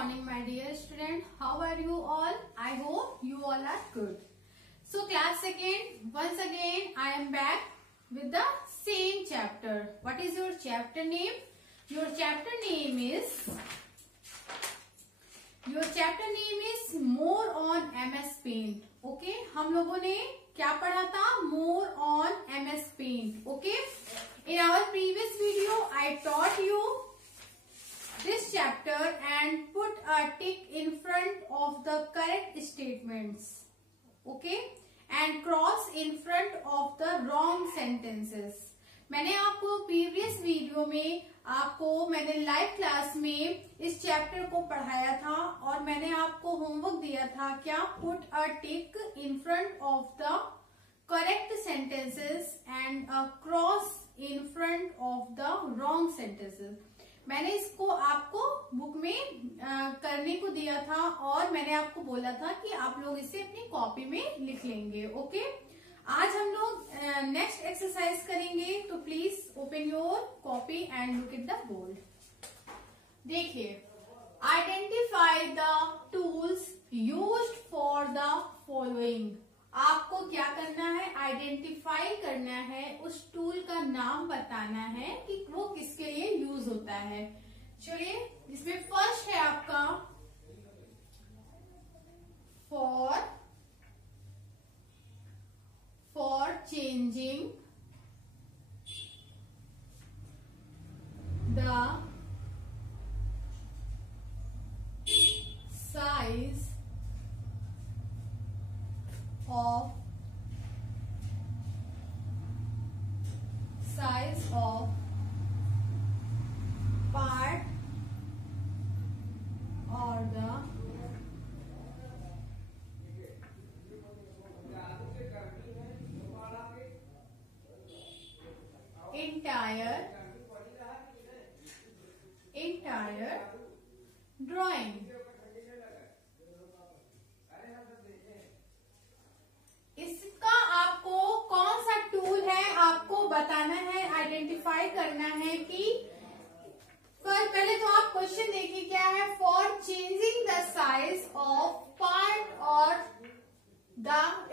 morning, my dear student. How are you all? I hope you all are good. So class second, once again I am back with the same chapter. What is your chapter name? Your chapter name is More on MS Paint. Okay, हम लोगों ने क्या पढ़ा था? More on MS Paint. Okay, in our previous video I taught you this chapter and put a tick in front of the correct statements. Okay, and cross in front of the wrong sentences. मैंने आपको previous video में मैंने live class में इस chapter को पढ़ाया था और मैंने आपको होमवर्क दिया था क्या? Put a tick in front of the correct sentences and a cross in front of the wrong sentences. मैंने इसको आपको बुक में करने को दिया था और मैंने आपको बोला था कि आप लोग इसे अपनी कॉपी में लिख लेंगे. ओके, आज हम लोग नेक्स्ट एक्सरसाइज करेंगे, तो please open your copy and look at the board. देखिए, identify the tools used for the following. आपको क्या करना है? आइडेंटिफाई करना है, उस टूल का नाम बताना है कि वो किसके लिए यूज होता है. चलिए, इसमें फर्स्ट है आपका for changing the size of part or the entire drawing. इसका आपको कौन सा टूल है आपको बताना है, आइडेंटिफाई करना है कि पहले तो आप क्वेश्चन देखिए क्या है. For changing the size of part और द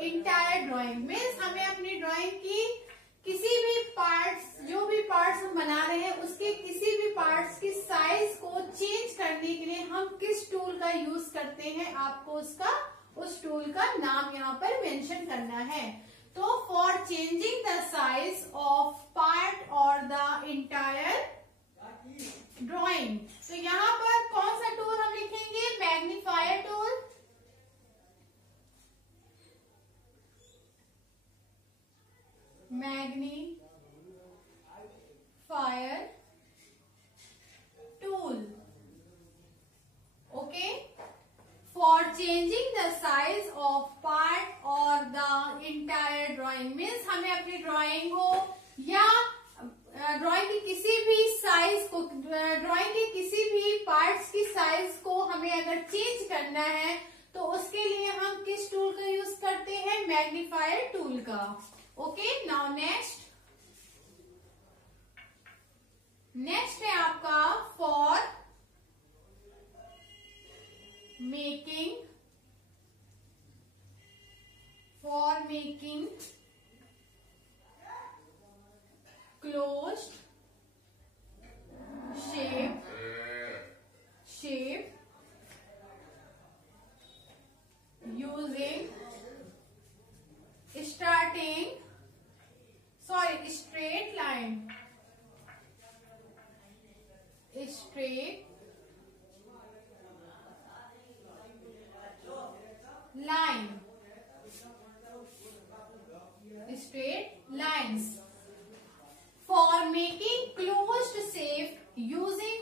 इंटायर ड्राइंग मीन्स हमें अपनी ड्राइंग की किसी भी पार्ट्स, जो भी पार्ट्स हम बना रहे हैं उसके किसी भी पार्ट्स की साइज को चेंज करने के लिए हम किस टूल का यूज करते हैं, आपको उस टूल का नाम यहाँ पर मेंशन करना है. तो for changing the size of part और द इंटायर ड्राइंग, तो यहाँ पर कौन सा टूल हम लिखेंगे? Magnifier tool. Magnifier tool. Okay, for changing the size of part और द इंटायर ड्राइंग मीन्स हमें अपनी ड्राइंग को या ड्राइंग की किसी भी साइज को, ड्राइंग के किसी भी पार्ट्स की साइज को हमें अगर चेंज करना है तो उसके लिए हम किस टूल का यूज करते हैं? मैग्नीफायर टूल का. ओके, नाउ नेक्स्ट है आपका for making closed shape using straight line. Straight lines. For making closed shape using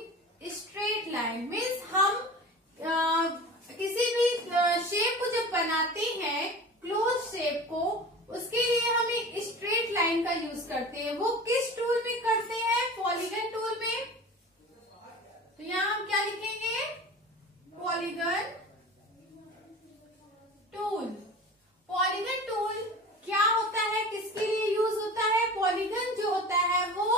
straight line means हम किसी भी शेप को जब बनाते हैं, क्लोज शेप को, उसके लिए हम एक स्ट्रेट लाइन का यूज करते हैं. वो किस टूल में करते हैं? पॉलीगन टूल में. तो यहाँ हम क्या लिखेंगे? Polygon tool. पॉलीगन टूल क्या होता है, किसके लिए यूज होता है? पॉलीगन जो होता है वो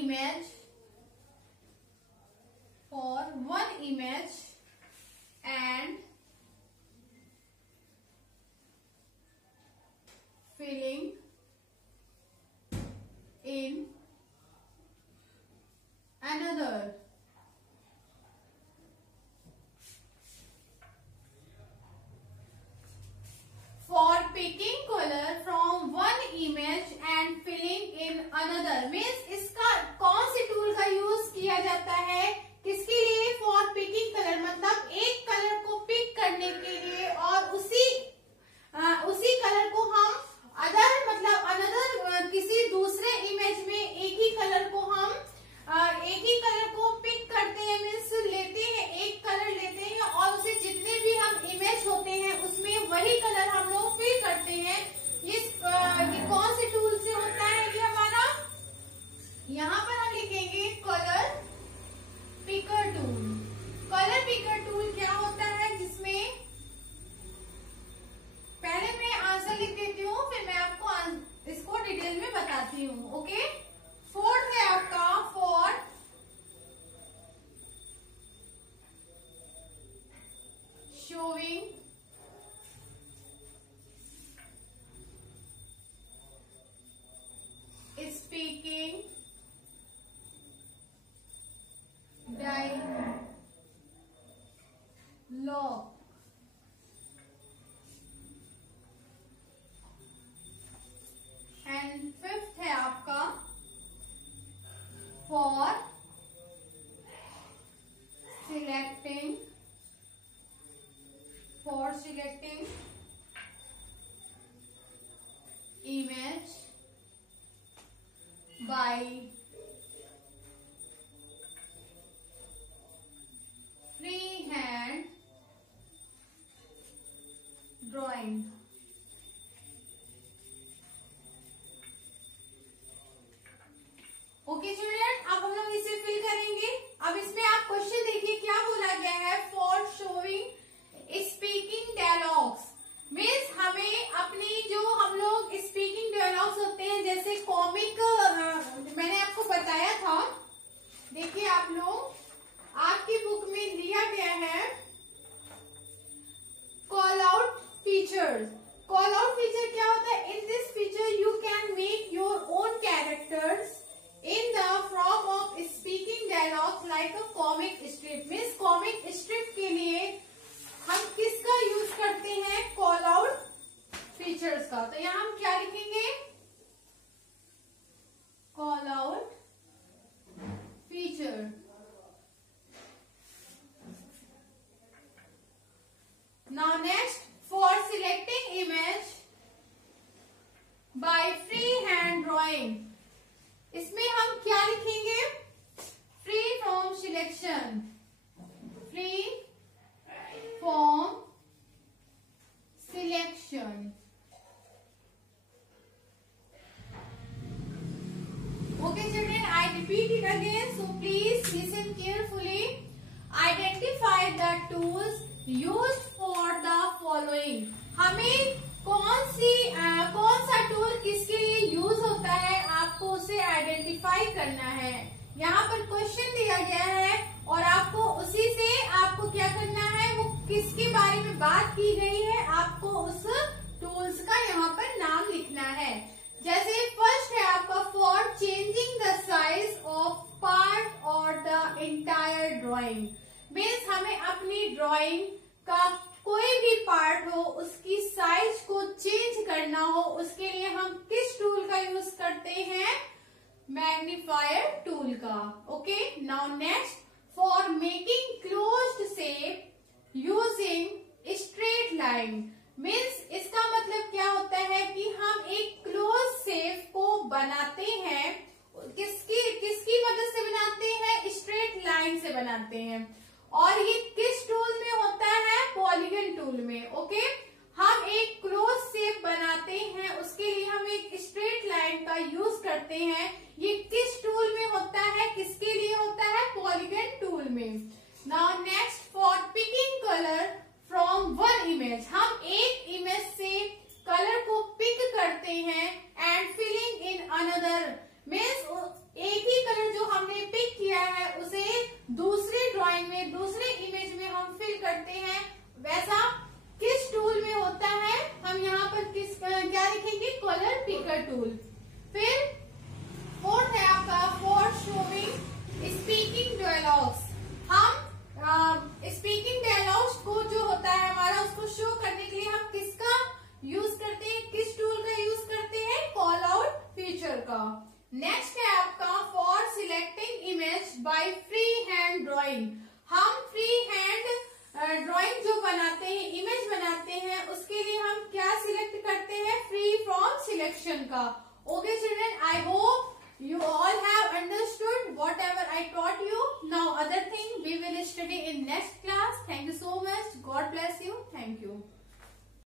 image and filling in another. For picking color from one image and filling in another means इसका कौन से टूल का यूज किया जाता है, किसके लिए? फॉर पिकिंग कलर, मतलब एक कलर को पिक करने के लिए और उसी कलर को हम अनदर किसी दूसरे इमेज में एक ही कलर को पिक करते हैं, मीन्स लेते हैं, एक कलर लेते हैं और उसे जितने भी हम इमेज होते हैं उसमें वही कलर हम लोग फिल करते हैं। ये कौन से टूल से होता है ये हमारा? यहाँ पर हम लिखेंगे colour picker tool. Colour picker tool क्या होता है, जिसमें पहले मैं आंसर लिख देती हूँ, फिर मैं आपको इसको डिटेल में बताती हूँ। ओके, फोर्थ है आपका for showing speaking dialogue. And fifth है आपका for selecting image by free hand drawing. Okay student, अब हम लोग इसे फिल करेंगे। अब इसमें आप क्वेश्चन देखिए क्या बोला गया है, for showing speaking dialogues means हमें अपनी जो हम लोग स्पीकिंग डायलॉग्स होते हैं, जैसे कॉमिक मैंने आपको बताया था, देखिए आप लोग आपकी बुक में लिया गया है call out features. Call out feature क्या होता है? In this feature you can make your own characters in the form of speaking dialogues like a comic strip। Means comic strip के लिए हम किसका यूज करते हैं? कॉल आउट फीचर्स का। तो यहाँ हम क्या लिखेंगे? Call out feature. Now next, for selecting image by free hand drawing, इसमें हम क्या लिखेंगे? Free from selection, free from selection. Okay children, I repeat it again, so please listen carefully. Identify the tools used for the following. हमें कौन सा tool किसके लिए use होता है, आपको उसे आइडेंटिफाई करना है। यहाँ पर क्वेश्चन दिया गया है और आपको उसी से आपको क्या करना है, वो किसके बारे में बात की गई है, आपको उस टूल्स का यहाँ पर नाम लिखना है। जैसे फर्स्ट है आपका for changing the size of part और द एंटायर ड्राइंग। मीन्स हमें अपनी ड्राइंग का कोई भी पार्ट हो उसकी साइज को चेंज करना हो, उसके लिए हम किस टूल का यूज करते हैं? मैग्नीफायर टूल का। Okay, now next, for making closed shape using straight line. Means इसका मतलब क्या होता है कि हम एक क्लोज शेप को बनाते हैं, किसकी मदद से बनाते हैं? स्ट्रेट लाइन से बनाते हैं। और ये किस टूल में होता है? पॉलीगन टूल में। ओके, हम एक क्लोज शेप बनाते हैं, उसके लिए हम एक स्ट्रेट लाइन का यूज करते हैं। ये किस टूल में होता है, किसके लिए होता है? पॉलीगन टूल में। Now next, for picking colour from one image, हम एक इमेज से कलर को पिक करते हैं and filling in another. Means एक ही कलर कलर पिकर टूल। फिर फोर्थ है आपका फॉर शोइंग स्पीकिंग डायलॉग्स। हम स्पीकिंग डायलॉग्स को जो होता है हमारा, उसको शो करने के लिए हम किसका यूज करते हैं, किस टूल का यूज करते हैं, कॉल आउट फीचर का। नेक्स्ट है आपका for selecting image by free hand drawing. हम फ्री हैंड ड्राइंग जो बनाते हैं, इमेज बनाते हैं, उसके लिए हम क्या सिलेक्ट करते हैं, फ्री फ्रॉम सिलेक्शन का। Okay children, I hope you all have understood whatever I taught you. Now other thing we will study in next class. Thank you so much. God bless you. Thank you.